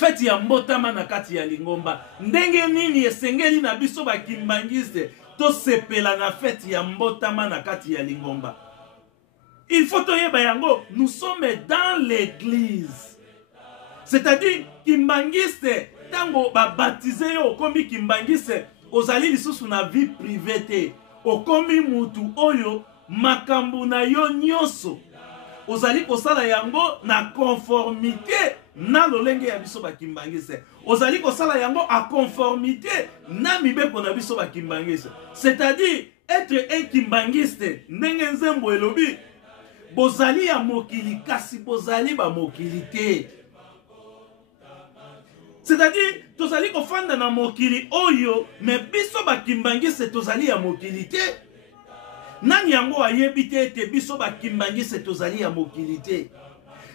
feti ya mbotama na kati ya Lingomba. Ndenge nini esengeli na biso bakimbangiste to sepela na feti ya mbotama na kati ya Lingomba. Il faut toyeba yango, nous sommes dans l'église. C'est-à-dire, kimbangiste, tango ba baptisé yo, komi kimbangiste, ozali lisusu na vie privée te. Okomi mutu oyo, makambu na yo nyoso. Ozali kosala yango na conformité na lolenge ya biso bakimbangiste. Ozali kosala yango a conformité na mibeko na biso bakimbangiste. C'est-à-dire, être un kimbangiste, ndenge nzembo elobi, bozali ya mokili kasi bozali ba mokili te. C'est-à-dire, tozali kofanda na mokili oyo, mais biso bakimbangiste tozali ya mokili te. Nani yango ayebi te ete biso bakimbangiste tozali ya mokili te.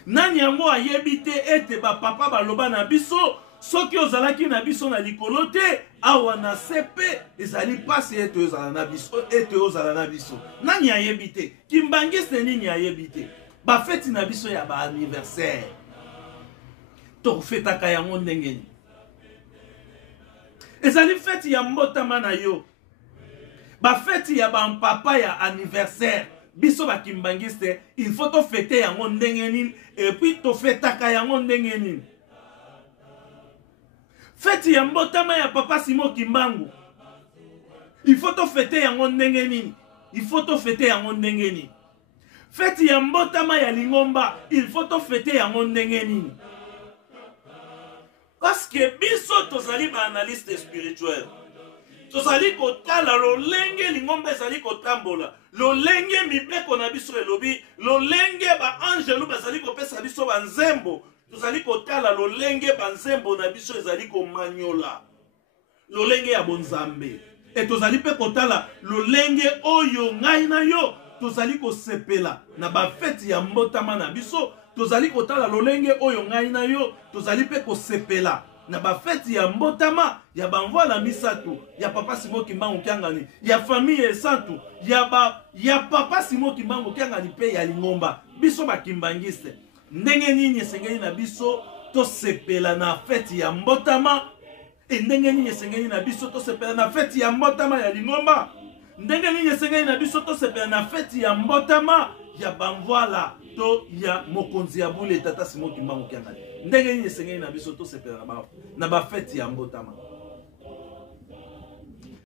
Nani yango ayebi te ete ba papa baloba na biso, soki ozalaki na biso na likolo te, awa na sepe ezali pasi ete ozala na biso, ete ozala na biso. Nani ayebi te? Kimbangiste nini ayebi te? Ba feti na biso ya ba anniversaire. To fetaka yango ndenge. Ezali feti ya mbotama na yo. Ba feti ya ba papa ya anniversaire. Biso ba kimbangiste, il faut to fete yango ndenge nini et puis to fetaka yango ndenge nini. Feti ya mbotama ya papa Simon Kimbangu. Il faut to fete yango ndenge nini. Il faut to fete yango ndenge nini. Feti ya mbotama ya Lingomba, il faut to fete yango ndenge nini. Parce que biso tozali ba analyste spirituel. Tozali kotala lolenge Lingomba ezali kotambola. Lolenge mibeko na biso elobi, lolenge ba angelu bazali kopesa biso ba nzembo. Tozali kotala lolenge ba nzembo na biso ezali komanyola. Lolenge ya bonzambe. Et tozali pe kotala lolenge oyo ngai na yo tozali kosepela na ba feti ya mbotama na biso. Tozali kotala lolenge oyo ngai na yo tozali pe kosepela na ba feti ya mbotama ya bamvola misatu ya papa Simon Kimbangu Kiangani ya famille santu ya papa Simon Kimbangu Kiangani pe ya Lingomba biso bakimbangiste. Ndenge nini esengeli na biso to sepela na feti ya mbotama e ndenge nini esengeli na biso to sepela na feti ya mbotama ya Lingomba. Ndenge nini esengeli na biso to sepela na feti ya mbotama ya bamvola to ya mokonzi ya bule tata Simon Kimbangu Kiangani. Ndenge nini esengeli na biso to sepela na ba feti ya mbotama.